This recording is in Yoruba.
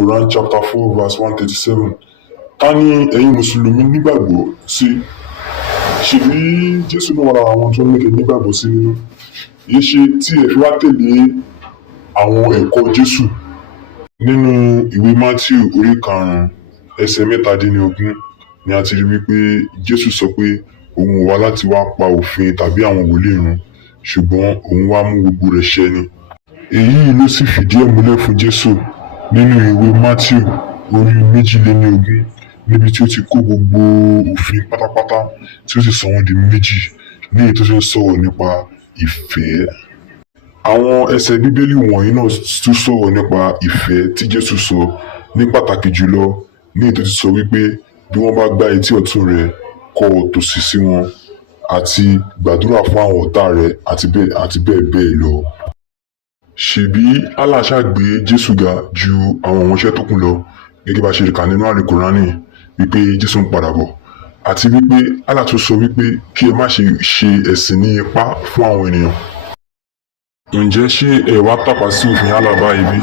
Quran chapter 4 verse 137. Ta ni ẹ̀yin mùsùlùmí nígbàgbọ́ sí? Ṣèbí Jésù náà wà lára àwọn tó ń lékè nígbàgbọ́ sí nínú? Èyí ṣe tí ẹ fi wá tẹ̀lé àwọn ẹ̀kọ́ Jésù nínú ìwé Matthew orí 5 ẹsẹ̀ 17 ni a ti rí wípé Jésù sọ pé òun ò wá láti wá pa òfin tàbí àwọn wòlíì run, ṣùgbọ́n òun wá mú gbogbo rẹ̀ ṣẹ ni. Èyí ló sì fìdí ẹ̀ múlẹ̀ fún Jésù nínú ìwé Matthew orí 22 níbi tí ó ti kó gbogbo òfin pátápátá tí ó sì sọ wọ́n di méjì ní èyí tó ṣe ń sọ̀rọ̀ nípa ìfẹ́. Àwọn ẹsẹ̀ bíbélì wọ̀nyí náà tún sọ̀rọ̀ nípa ìfẹ́ tí Jésù sọ ní pàtàkì jùlọ ní èyí tó ti sọ wípé bí wọ́n bá gbá etí ọ̀tún rẹ kọ tòsì sí wọn, àti gbàdúrà fún àwọn ọ̀tá rẹ àti bẹ́ẹ̀ bẹ́ẹ̀ lọ. Ṣèbí Allah ṣá gbé Jésù ga ju àwọn ìránṣẹ́ tó kù lọ gẹ́gẹ́ bá ṣe kà nínú Àlùkùránì wípé Jésù ń padà bọ̀, àti wípé Allah tún sọ wípé kí ẹ má ṣe ẹ̀sìn ní ipá fún àwọn ènìyàn. Ǹjẹ́ ṣé ẹ wá tàpá sí òfin Allah báyìí bí?